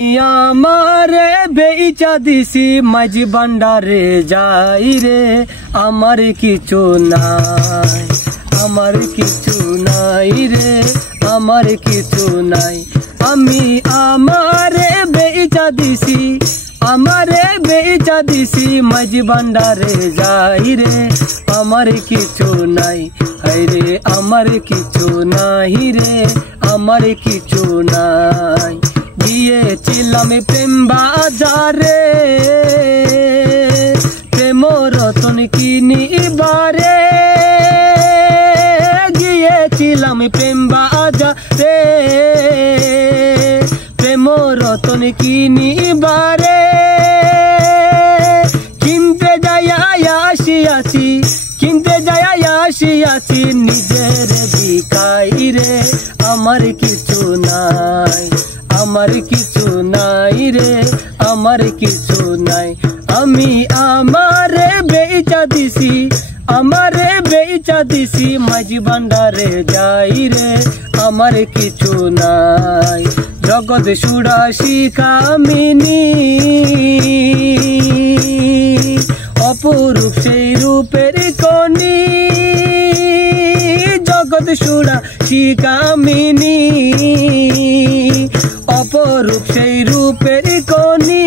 আমারে বেইচা দিছি মাঝি ভান্ডারে যাই রে, আমার কিছু নাই, আমার কিছু নাই রে, আমার কিছু নাই। আমি আমারে বেইচা দিছি, আমারে বেইচা দিছি মাঝি ভান্ডারে যাই রে, আমার কিছু নাই। হায় রে আমার কিছু নাই রে, আমার কিছু নাই। গিয়েছিলাম প্রেম বাজারে, প্রেম রতন কিনিবারে, গিয়েছিলাম প্রেম বাজারে, প্রেম রতন কিনিবারে। কিনতে যাই আসিয়াছি, কিনতে যাই আসিয়াছি নিজের বিকাই রে, আমার কিছু নাই, আমার কিছু নাই রে, আমার কিছু নাই। আমি আমারে বেইচা দিছি, আমারে বেইচা দিছি মাঝি ভান্ডারে যাই রে, আমার কিছু নাই। জগৎ সুরাশি কামিনী অপরূপ সেই রূপের কনি, জগৎ সুরাশি কামিনী অপরূপ সেই রূপের কনি।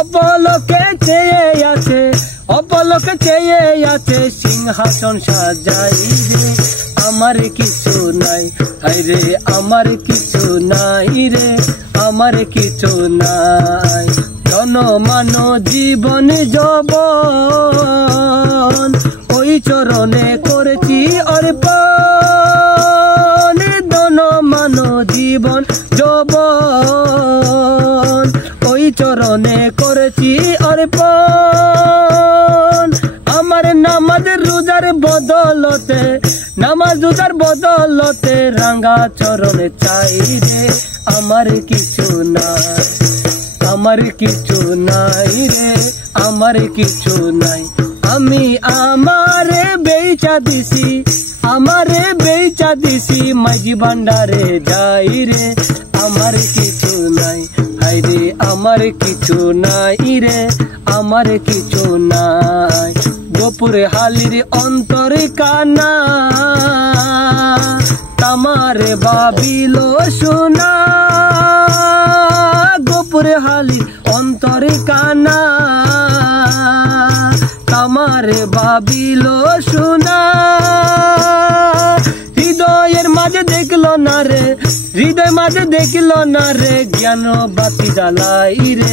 অপলকে চেয়ে আছে, অপলকে চেয়ে আছে সিংহাসন সাজাই রে, আমার কিছু নাই। হায় রে আমার কিছু নাই রে, আমার কিছু নাই। জনমান জীবন যৌবন ওই চরণে করেছি অর্পণ, জনমান জীবন যৌবন ওই চরণে করেছি অর্পণ। আমার নামাজ রোজার বদলতে, নামাজ রোজার বদলতে রাঙ্গা চরণে চাই রে, আমার কিছু নাই, আমার কিছু নাই রে, আমার কিছু নাই। আমি আমারে বেইচা দিছি, আমারে বেইচা দিছি মাঝি ভান্ডারে যাই রে, আমার কিছু নাই। হায় রে আমার কিছু নাই রে, আমার কিছু নাই। গোপুরে হালির অন্তর কানা তামারে বাবিল সোনা, গোপুরে হালি অন্তর কানা তামারে বাবিল সোনা। হৃদয়ের মাঝে দেখলো না রে, হৃদয় মাঝে দেখলো না রে, জ্ঞান বাতি জ্বালাই রে,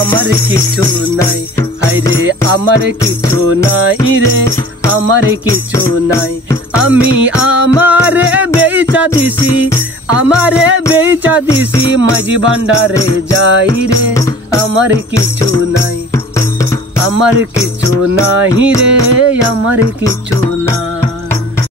আমার কিছু নাই। হায় রে আমার কিছু নাই রে, আমার কিছু নাই। আমি আমারে বেইচা দিছি, আমারে বেইচা দিছি মাঝি ভান্ডারে যাই রে, আমার কিছু নাই, আমার কিছু নাই রে, আমার কিছু নাই।